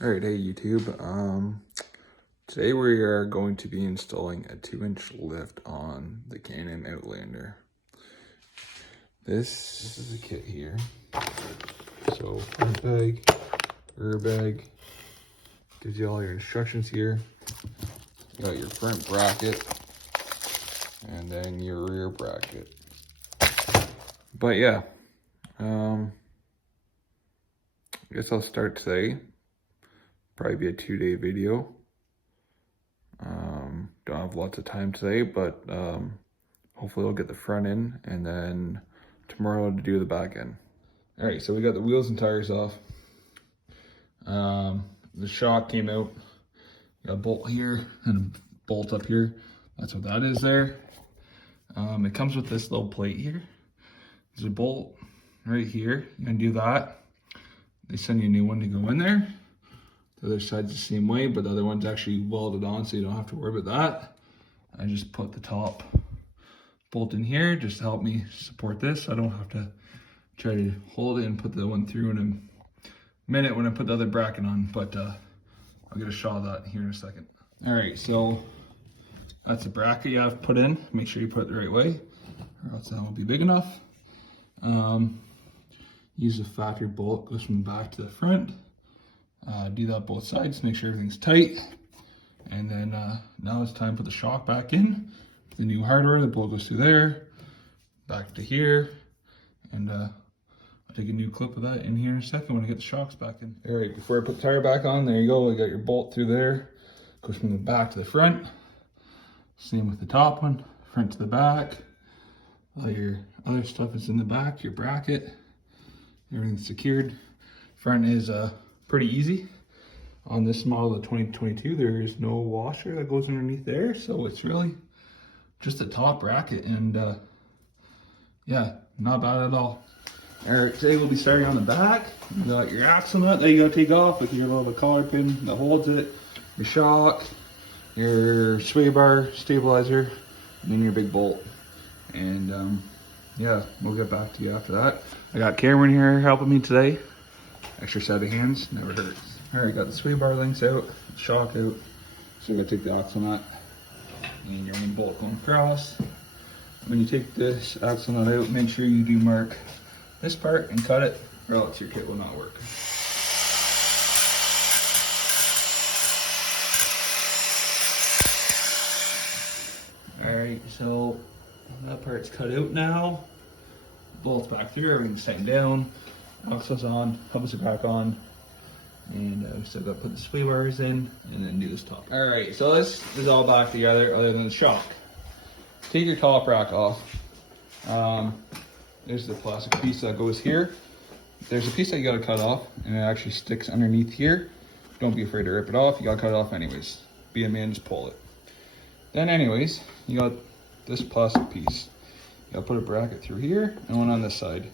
All right, hey YouTube. Today we are going to be installing a 2-inch lift on the Canon Outlander. This is a kit here. So front bag, rear bag, gives you all your instructions here. You got your front bracket and then your rear bracket. But yeah, I guess I'll start today. Probably be a 2-day video. Don't have lots of time today, but hopefully I'll get the front end and then tomorrow to do the back end. All right, so we got the wheels and tires off. The shock came out. Got a bolt here and a bolt up here. That's what that is there. It comes with this little plate here. There's a bolt right here. You're gonna do that. They send you a new one to go in there. The other side's the same way, but the other one's actually welded on, so you don't have to worry about that. I just put the top bolt in here just to help me support this. I don't have to try to hold it and put the one through in a minute when I put the other bracket on, but I'll get a shot of that here in a second. All right, so that's the bracket you have to put in. Make sure you put it the right way, or else that won't be big enough. Use a factory bolt, goes from the back to the front. Do that both sides, make sure everything's tight. And then now it's time to put the shock back in. The new hardware, the bolt goes through there, back to here. And I'll take a new clip of that in here in a second when I get the shocks back in. All right, before I put the tire back on, there you go. You got your bolt through there. Goes from the back to the front. Same with the top one, front to the back. All your other stuff is in the back, your bracket. Everything's secured. Front is pretty easy. On this model of 2022, there is no washer that goes underneath there, so it's really just a top bracket, and yeah, not bad at all. All right, today we'll be starting on the back. You got your axle nut that you gotta take off with your little collar pin that holds it, your shock, your sway bar stabilizer, and then your big bolt. And yeah, we'll get back to you after that. I got Cameron here helping me today. Extra set of hands, never hurts. All right, got the sway bar links out, shock out. So you gotta take the axle nut and your main bolt going across. When you take this axle nut out, make sure you do mark this part and cut it, or else your kit will not work. All right, so that part's cut out now. Bolt's back through, everything's tightened down. Axle's on, hubs are back on, and we still got to put the sway bars in and then do this top. All right, so this is all back together other than the shock. Take your top rack off. There's the plastic piece that goes here. There's a piece that you got to cut off, and it actually sticks underneath here. Don't be afraid to rip it off. You got to cut it off anyways. Be a man, just pull it. Then anyways, you got this plastic piece. You got to put a bracket through here and one on this side.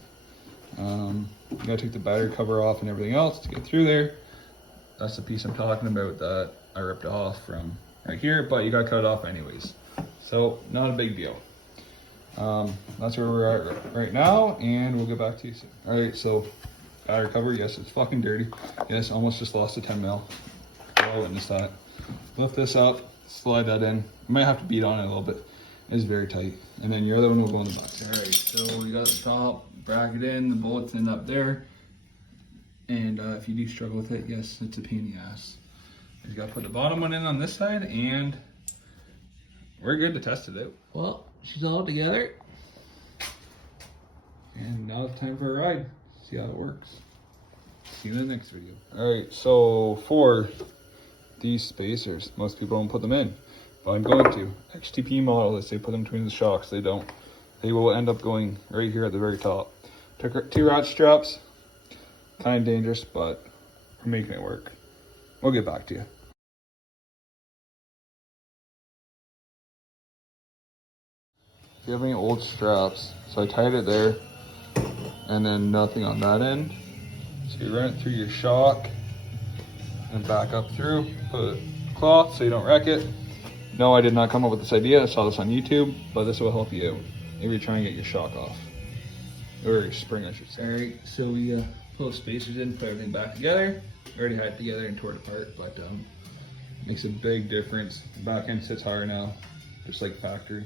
You gotta take the battery cover off and everything else to get through there. That's the piece I'm talking about that I ripped off from right here, but you gotta cut it off anyways. So not a big deal. That's where we're at right now, and we'll get back to you soon. All right, so battery cover, yes, it's fucking dirty. Yes, almost just lost a 10 mil. I'll witness that. Lift this up, slide that in. You might have to beat on it a little bit. It's very tight. And then your other one will go in the back. All right, so we got the top bracket in, the bullets end up there. And if you do struggle with it, yes, it's a pain in the ass. You gotta put the bottom one in on this side, and we're good to test it out. Well, she's all together. And now it's time for a ride. See how it works. See you in the next video. All right, so for these spacers, most people don't put them in. But I'm going to. XTP model, they put them between the shocks. They don't. They will end up going right here at the very top. Took 2 ratchet straps. Kind of dangerous, but we're making it work. We'll get back to you. If you have any old straps, so I tied it there, and then nothing on that end. So you run it through your shock and back up through. Put a cloth so you don't wreck it. No, I did not come up with this idea. I saw this on YouTube, but this will help you out if you're trying to get your shock off. Or your spring, I should say. All right, so we pull the spacers in, put everything back together. I already had it together and tore it apart, but makes a big difference. The back end sits higher now, just like factory.